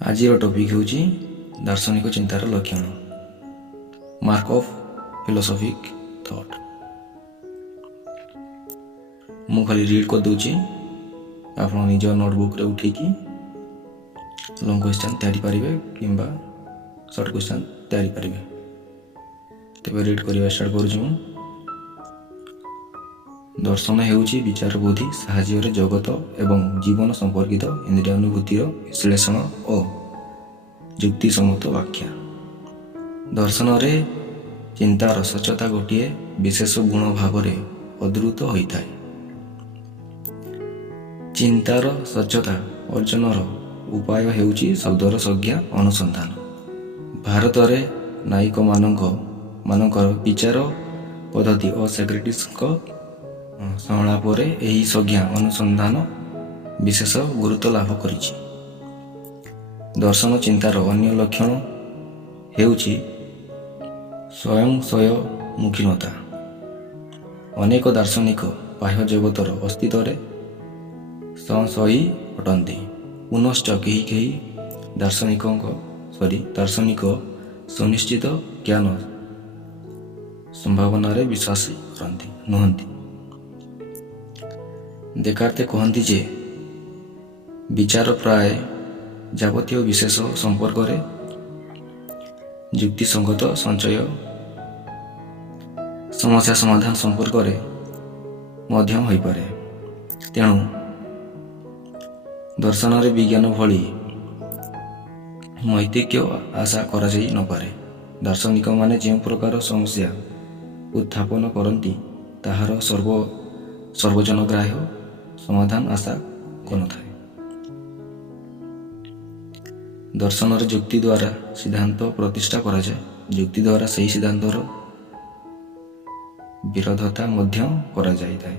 आज टॉपिक हूँ दार्शनिक चिंतार लक्षण मार्क ऑफ फिलोसॉफिक थॉट। मु खाली रीड कर दूची आप निज नोटबुक रे उठेकी लॉन्ग क्वेश्चन तैयारी पारिबे किंबा शॉर्ट क्वेश्चन तैयारी पारिबे। तेबे रीड करबा स्टार्ट करूची। मु दर्शन हेउची विचार बुद्धि साहाय्य जगत एवं जीवन संपर्कित इंद्रियानुभूतिर विश्लेषण और युक्तिसम्मत व्याख्या। दर्शन रे चिंतार सचता गोटे विशेष गुण भाव अद्रुत होता है। चिंतार सचता अर्जनर उपाय हेउची शब्दर संज्ञा अनुसंधान। भारत रे नायिक मानकर विचार पद्धति और सॉक्रेटिस संलाप यही संज्ञा अनुसंधान विशेष गुरुत्व लाभ करिछि। दर्शन चिंतार अन्य लक्षण हेउछि स्वयंमुखीनता। अनेक दार्शनिक बाह्य जगतर अस्तित्व संशयी अटंती। पुनश्च कहीं दार्शनिक सुनिश्चित ज्ञान संभावना विश्वासी नुहंती। देकार्ते कहती जे विचार प्राय जावतीय विशेष संपर्क रे युक्तिसंगत संचय समस्या समाधान संपर्क रे मध्यम होई पारे। तेणु दर्शन रे विज्ञान भली नैतिक्य आशा करा जाई न पारे। दार्शनिक माने जे प्रकार समस्या उत्थापन करती ताहार सर्वजनग्राह्य समाधान आशा करनथाय। दर्शन रे युक्ति द्वारा सिद्धांत प्रतिष्ठा करा जाए। युक्ति द्वारा सही सिद्धांतर विरोधता मध्य करा जाए।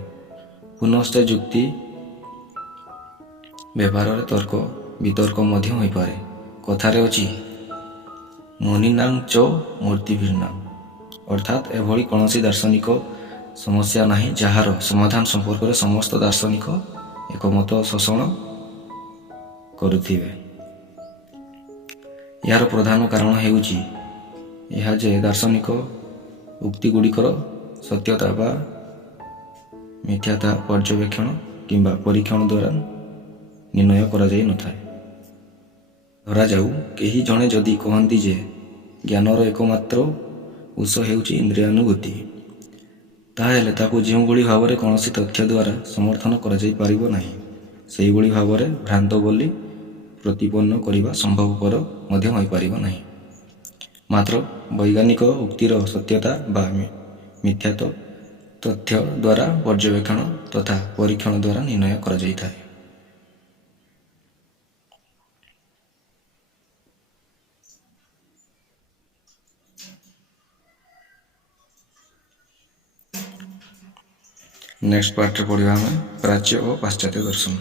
पुनश्च युक्ति व्यवहार रे तर्क वितर्क मध्य होई पारे। कथारे अछि मुनिनां च मूर्तिभिर्नां, अर्थात एभली कौनसी दार्शनिक समस्या नहीं जहार समाधान संपर्क में समस्त दार्शनिक एकमत शोषण करुथिबे। यार प्रधान कारण हेउछि यह जे दार्शनिक उक्ति गुड़िकर सत्यता बा मिथ्याता पर्यवेक्षण किंबा परीक्षण द्वारा निर्णय करा जाई नथाय। धरा जाऊ केही जणे जदि कहंती जे ज्ञानर एकमात्र उत्स हेउछि इंद्रियानुभूति, ताहेले ताकू जो भाव में कौन तथ्य द्वारा समर्थन करा जाई पारिबो नाही, सेही भली भाव में भ्रांत बोली प्रतिपन्न करिबा संभवपर मध्य होई पारिबो नाही। मात्र वैज्ञानिक उक्तिर सत्यता बा मिथ्यात्व तथ्य द्वारा पर्यवेक्षण तथा परीक्षण द्वारा निर्णय करा जाइथाय। नेक्स्ट पार्ट रे पढ़िबा हम प्राच्य और पाश्चात्य दर्शन।